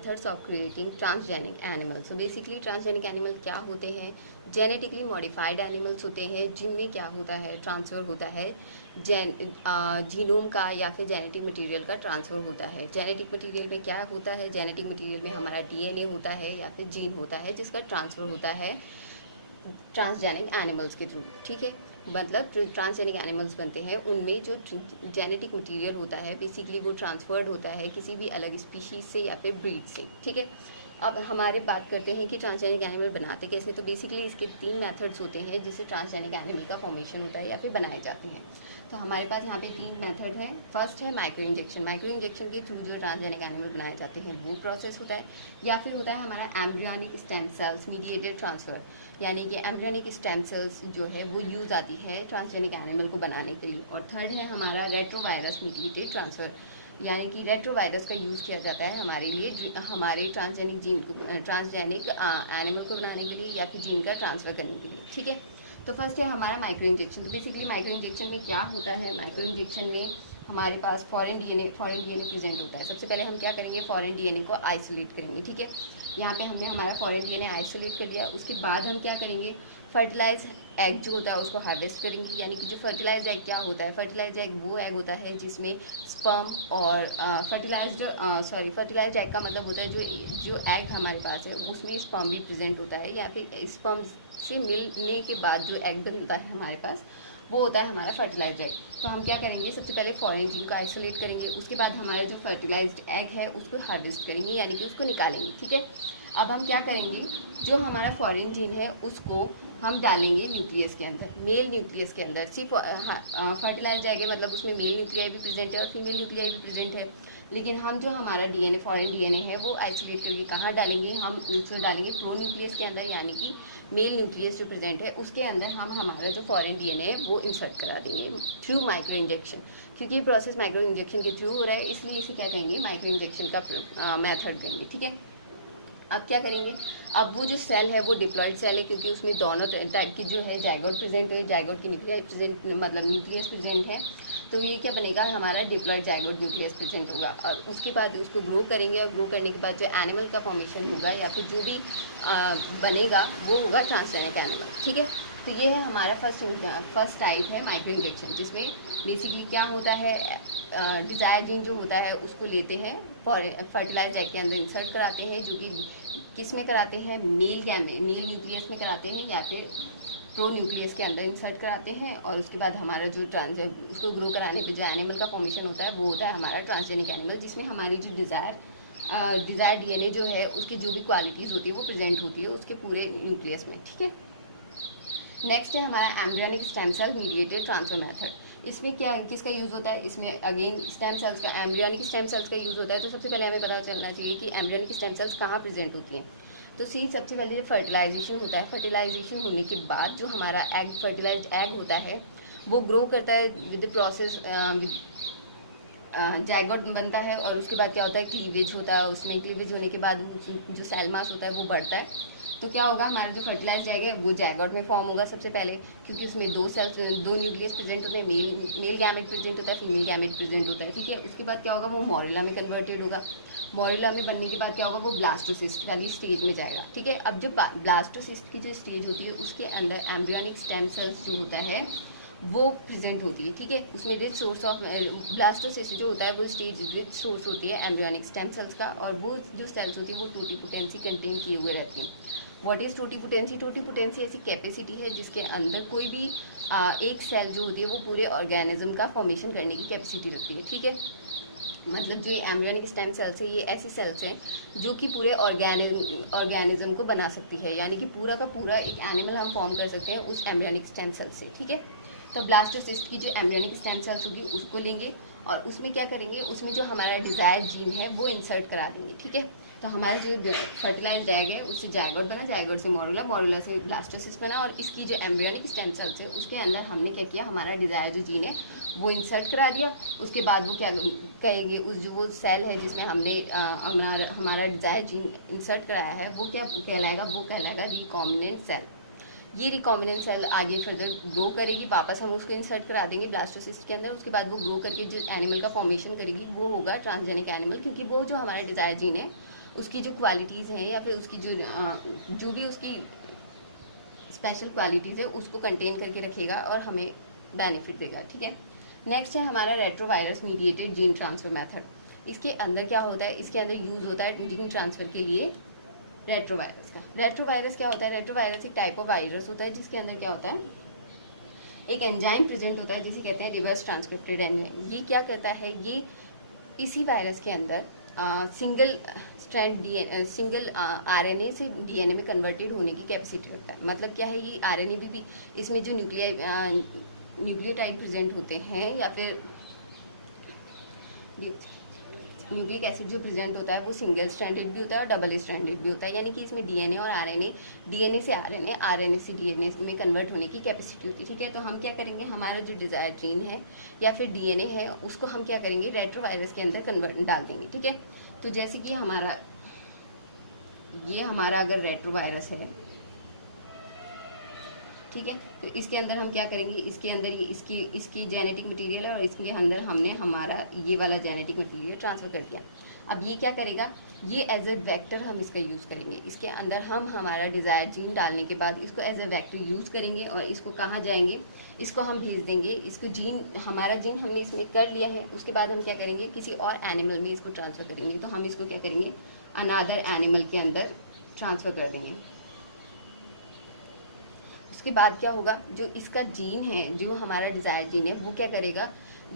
Methods of creating transgenic animal. So basically transgenic animal क्या होते हैं? जेनेटिकली मॉडिफाइड एनिमल्स होते हैं जिनमें क्या होता है, ट्रांसफ़र होता है जीनोम का या फिर जेनेटिक मटेरियल का ट्रांसफ़र होता है। जेनेटिक मटेरियल में क्या होता है? जेनेटिक मटेरियल में हमारा डीएनए होता है या फिर जीन होता है जिसका ट्रांसफ़र होता है ट्रांसजेनिक एनिमल्स के थ्रू। ठीक है, मतलब जो ट्रांसजेनिक एनिमल्स बनते हैं उनमें जो जेनेटिक मटेरियल होता है बेसिकली वो ट्रांसफर्ड होता है किसी भी अलग स्पीशीज से या फिर ब्रीड से। ठीक है, अब हमारे बात करते हैं कि ट्रांसजेनिक एनिमल बनाते कैसे। तो बेसिकली इसके 3 मेथड्स होते हैं जिससे ट्रांसजेनिक एनिमल का फॉर्मेशन होता है या फिर बनाए जाते हैं। तो हमारे पास यहाँ पे 3 मेथड हैं। फर्स्ट है माइक्रो इंजेक्शन। माइक्रो इंजेक्शन के थ्रू जो ट्रांसजेनिक एनिमल बनाए जाते हैं वो प्रोसेस होता है, या फिर होता है हमारा embryonic stem sales mediated transfer, यानी कि एम्ब्रियोनिक स्टेम सेल्स जो है वो यूज़ आती है ट्रांसजेनिक एनिमल को बनाने के लिए। और थर्ड है हमारा रेट्रोवायरस मीडिएटेड ट्रांसफ़र, यानी कि रेट्रोवायरस का यूज़ किया जाता है हमारे लिए हमारे ट्रांसजेनिक जीन को ट्रांसजेनिक एनिमल को बनाने के लिए या फिर जीन का ट्रांसफ़र करने के लिए। ठीक है, तो फर्स्ट है हमारा माइक्रो इंजेक्शन। तो बेसिकली माइक्रो इंजेक्शन में क्या होता है? माइक्रो इंजेक्शन में हमारे पास फॉरेन डीएनए प्रेजेंट होता है। सबसे पहले हम क्या करेंगे, फॉरेन डीएनए को आइसोलेट करेंगे। ठीक है, यहाँ पे हमने हमारा फॉरेन डीएनए आइसोलेट कर लिया। उसके बाद हम क्या करेंगे, फर्टिलाइज एग जो होता है उसको हार्वेस्ट करेंगे। यानी कि जो फर्टिलाइज एग क्या होता है, फर्टिलाइज एग वो एग होता है जिसमें स्पर्म और फर्टिलाइज एग का मतलब होता है जो एग हमारे पास है उसमें स्पर्म भी प्रेजेंट होता है, या फिर स्पर्म से मिलने के बाद जो एग बनता है हमारे पास वो होता है हमारा फर्टिलाइज्ड एग। तो हम क्या करेंगे, सबसे पहले फॉरेन जीन को आइसोलेट करेंगे। उसके बाद हमारे जो फर्टिलाइज्ड एग है उसको हार्वेस्ट करेंगे, यानी कि उसको निकालेंगे। ठीक है, अब हम क्या करेंगे, जो हमारा फॉरेन जीन है उसको हम डालेंगे न्यूक्लियस के अंदर, मेल न्यूक्लियस के अंदर। सिर्फ फर्टिलाइज एग है मतलब उसमें मेल न्यूक्लियाई भी प्रेजेंट है और फीमेल न्यूक्लियाई भी प्रेजेंट है। लेकिन हम जो हमारा डीएनए फॉरेन डीएनए है वो आइसोलेट करके कहाँ डालेंगे, हम उसको डालेंगे प्रो न्यूक्लियस के अंदर, यानी कि मेल न्यूक्लियस जो प्रेजेंट है उसके अंदर हम हमारा जो फॉरेन डीएनए है वो इंसर्ट करा देंगे थ्रू माइक्रो इंजेक्शन। क्योंकि ये प्रोसेस माइक्रो इंजेक्शन के थ्रू हो रहा है इसलिए इसे क्या कहेंगे, माइक्रो इंजेक्शन का मेथड कहेंगे। ठीक है, अब क्या करेंगे, अब वो जो सेल है वो डिप्लॉयड सेल है क्योंकि उसमें दोनों टाइप की जो है जाइगोट प्रेजेंट है, जाइगोट की न्यूक्लियाई प्रेजेंट मतलब न्यूक्लियस प्रेजेंट है। तो ये क्या बनेगा, हमारा डिप्लॉयड जाइगोट न्यूक्लियस प्रेजेंट होगा। और उसके बाद उसको ग्रो करेंगे और ग्रो करने के बाद जो एनिमल का फॉर्मेशन होगा या फिर जो भी बनेगा वो होगा ट्रांसजेनिक एनिमल। ठीक है, तो ये है हमारा फर्स्ट टाइप है माइक्रो इंजेक्शन, जिसमें बेसिकली क्या होता है, डिज़ायर जीन जो होता है उसको लेते हैं फर्टिलाइज एग के अंदर इंसर्ट कराते हैं, जो कि किस में कराते हैं, मेल न्यूक्लियस में कराते हैं या फिर प्रो न्यूक्लियस के अंदर इंसर्ट कराते हैं। और उसके बाद हमारा जो उसको ग्रो कराने पे जो एनिमल का फॉर्मेशन होता है वो होता है हमारा ट्रांसजेनिक एनिमल, जिसमें हमारी जो डिज़ायर डीएनए जो है उसकी जो भी क्वालिटीज़ होती है वो प्रेजेंट होती है उसके पूरे न्यूक्लियस में। ठीक है, नेक्स्ट है हमारा embryonic stem cell mediated transfer method. इसमें क्या किसका यूज़ होता है, इसमें अगेन स्टेम सेल्स का, एम्ब्रियोनिक स्टेम सेल्स का यूज़ होता है। तो सबसे पहले हमें पता चलना चाहिए कि एम्ब्रियोनिक स्टेम सेल्स कहाँ प्रेजेंट होती हैं। तो सबसे पहले जो फर्टिलाइजेशन होता है, फर्टिलाइजेशन होने के बाद जो हमारा एग फर्टिलाइज्ड एग होता है वो ग्रो करता है विद द प्रोसेस, जैगोट बनता है। और उसके बाद क्या होता है, क्लीवेज होता है, उसमें क्लीवेज होने के बाद जो सेल मास होता है वो बढ़ता है। तो क्या होगा, हमारा जो फर्टिलाइज एग है वो जैगोट में फॉर्म होगा सबसे पहले, क्योंकि उसमें दो न्यूक्लियस प्रेजेंट होते हैं, मेल गैमेट प्रेजेंट होता है, फीमेल गैमेट प्रेजेंट होता है। ठीक है, उसके बाद क्या होगा, वो मॉरुला में कन्वर्टेड होगा। मॉरुला में बनने के बाद क्या होगा, वो ब्लास्टोसिस्ट वाली स्टेज में जाएगा। ठीक है, अब जो ब्लास्टोसिस्ट की जो स्टेज होती है उसके अंदर एम्ब्रियोनिक स्टेम सेल्स जो होता है वो प्रेजेंट होती है। ठीक है, उसमें रिच सोर्स ऑफ ब्लास्टोसिस्ट जो होता है वो स्टेज रिच सोर्स होती है एम्ब्रियोनिक स्टेम सेल्स का, और वो जो सेल्स होती है वो टोटीपोटेंसी कंटेन किए हुए रहती हैं। What is totipotency? टोटीपोटेंसी ऐसी कैपेसिटी है जिसके अंदर कोई भी एक सेल जो होती है वो पूरे ऑर्गेनिज्म का फॉर्मेशन करने की कैपेसिटी रखती है। ठीक है, मतलब जो ये एम्ब्रियोनिक स्टेम सेल्स है ये ऐसे सेल्स हैं जो कि पूरे ऑर्गेनिज्म को बना सकती है, यानी कि पूरा का पूरा एक एनिमल हम फॉर्म कर सकते हैं उस एम्ब्रियोनिक स्टेम सेल से। ठीक है, तो ब्लास्टोसिस्ट की जो एम्ब्रियोनिक स्टेम सेल्स होगी उसको लेंगे और उसमें क्या करेंगे, उसमें जो हमारा डिज़ायर जीन है वो इंसर्ट करा देंगे। ठीक है, तो हमारा जो फर्टिलाइज्ड एग है उससे जाइगोट बना, जाइगोट से मॉरुला, मॉरुला से ब्लास्टोसिस्ट बना, और इसकी जो एम्ब्रियोनिक स्टेम सेल्स है उसके अंदर हमने क्या किया, हमारा डिज़ायर जो जीन है वो इंसर्ट करा दिया। उसके बाद वो क्या कहेंगे, उस जो वो सेल है जिसमें हमने हमारा डिज़ायर जीन इंसर्ट कराया है वो क्या कहलाएगा, वो कहलाएगा रिकॉम्बिनेंट सेल। ये रिकॉम्बिनेंट सेल आगे फर्दर ग्रो करेगी, वापस हम उसको इंसर्ट करा देंगे ब्लास्टोसिस्ट के अंदर। उसके बाद वो ग्रो करके जो एनिमल का फॉर्मेशन करेगी वो होगा ट्रांसजेनिक एनिमल, क्योंकि वो जो हमारा डिज़ायर जीन है उसकी जो क्वालिटीज़ हैं या फिर उसकी जो भी उसकी स्पेशल क्वालिटीज़ है उसको कंटेन करके रखेगा और हमें बेनिफिट देगा, ठीक है। नेक्स्ट है हमारा retrovirus mediated gene transfer method. इसके अंदर क्या होता है, इसके अंदर यूज़ होता है जीन ट्रांसफ़र के लिए रेट्रोवायरस का। रेट्रोवायरस क्या होता है, रेट्रोवायरस एक टाइप ऑफ वायरस होता है जिसके अंदर क्या होता है, एक एंजाइम प्रेजेंट होता है जिसे कहते हैं रिवर्स ट्रांसक्रिप्टेड एंजाइम। ये क्या करता है, ये इसी वायरस के अंदर सिंगल स्ट्रैंड सिंगल आरएनए से डीएनए में कन्वर्टेड होने की कैपेसिटी रखता है। मतलब क्या है, ये आरएनए भी इसमें जो न्यूक्लियोटाइड प्रेजेंट होते हैं या फिर न्यूक्लिक एसिड जो प्रेजेंट होता है वो सिंगल स्ट्रैंडेड भी होता है और डबल स्ट्रैंडेड भी होता है। यानी कि इसमें डीएनए और आरएनए, डीएनए से आरएनए, आरएनए से डीएनए में कन्वर्ट होने की कैपेसिटी होती है, ठीक है। तो हम क्या करेंगे, हमारा जो डिजायर जीन है या फिर डीएनए है उसको हम क्या करेंगे, रेट्रोवायरस के अंदर कन्वर्ट डाल देंगे, ठीक है। तो जैसे कि हमारा अगर रेट्रोवायरस है, ठीक है, तो इसके अंदर हम क्या करेंगे, इसके अंदर इसकी जेनेटिक मटेरियल है और इसके अंदर हमने हमारा ये वाला जेनेटिक मटेरियल ट्रांसफ़र कर दिया। अब ये क्या करेगा, ये एज ए वेक्टर हम इसका यूज़ करेंगे। इसके अंदर हम हमारा डिज़ायर जीन डालने के बाद इसको एज ए वेक्टर यूज़ करेंगे और इसको कहाँ जाएंगे, इसको हम भेज देंगे। इसको हमारा जीन हमने इसमें कर लिया है, उसके बाद हम क्या करेंगे, किसी और एनिमल में इसको ट्रांसफ़र करेंगे। तो हम इसको क्या करेंगे, अनादर एनिमल के अंदर ट्रांसफ़र कर देंगे। उसके बाद क्या होगा, जो इसका जीन है, जो हमारा डिज़ायर जीन है, वो क्या करेगा,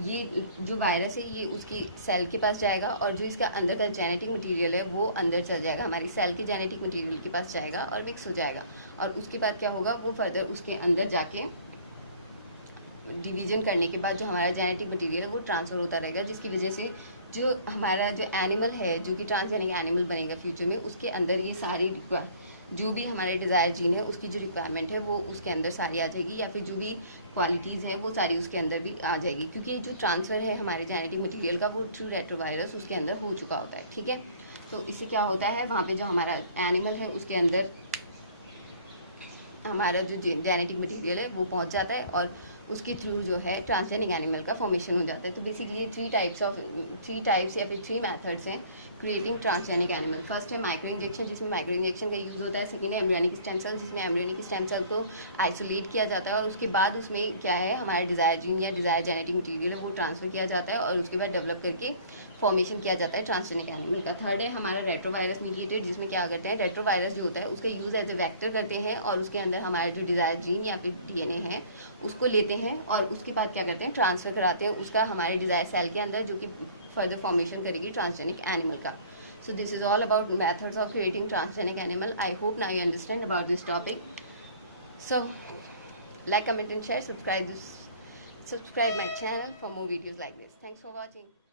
ये जो वायरस है ये उसकी सेल के पास जाएगा और जो इसका अंदर का जेनेटिक मटेरियल है वो अंदर चल जाएगा, हमारी सेल के जेनेटिक मटेरियल के पास जाएगा और मिक्स हो जाएगा। और उसके बाद क्या होगा, वो फर्दर उसके अंदर जाके डिवीजन करने के बाद जो हमारा जेनेटिक मटेरियल है वो ट्रांसफ़र होता रहेगा, जिसकी वजह से जो हमारा जो एनिमल है, जो कि ट्रांसजेनिक एनिमल बनेगा फ्यूचर में, उसके अंदर ये सारी जो भी हमारे डिज़ायर जीन है उसकी जो रिक्वायरमेंट है वो उसके अंदर सारी आ जाएगी, या फिर जो भी क्वालिटीज़ हैं वो सारी उसके अंदर भी आ जाएगी, क्योंकि जो ट्रांसफ़र है हमारे जेनेटिक मटेरियल का वो थ्रू रेट्रोवायरस उसके अंदर हो चुका होता है, ठीक है। तो इससे क्या होता है, वहाँ पे जो हमारा एनिमल है उसके अंदर हमारा जो जेनेटिक मटेरियल है वो पहुँच जाता है और उसके थ्रू जो है ट्रांसजेनिक एनिमल का फॉर्मेशन हो जाता है। तो बेसिकली थ्री टाइप्स या फिर 3 मेथड्स हैं क्रिएटिंग ट्रांसजेनिक एनिमल। फर्स्ट है माइक्रो इंजेक्शन, जिसमें माइक्रो इंजेक्शन का यूज़ होता है। सेकेंड है एम्ब्रियोनिक स्टेम सेल, जिसमें एम्ब्रियोनिक स्टेम सेल को आइसोलेट किया जाता है और उसके बाद उसमें क्या है, हमारा डिज़ायर जीन या डिज़ायर जेनेटिक मटीरियल है वो ट्रांसफ़र किया जाता है और उसके बाद डेवलप करके फॉर्मेशन किया जाता है ट्रांसजेनिक एनिमल का। थर्ड है हमारा रेट्रोवायरस मीडिएटेड, जिसमें क्या करते हैं, रेट्रोवायरस जो होता है उसका यूज़ एज ए वेक्टर करते हैं और उसके अंदर हमारा जो डिज़ायर जीन या फिर डीएनए है उसको लेते हैं और उसके बाद क्या करते हैं, ट्रांसफ़र कराते हैं उसका हमारे डिज़ायर सेल के अंदर, जो कि फर्दर फॉर्मेशन करेगी ट्रांसजेनिक एनिमल का। So this is all about methods of creating transgenic animal. I hope now you understand about this topic. So like, comment and share, subscribe my channel for more videos like this. Thanks for watching.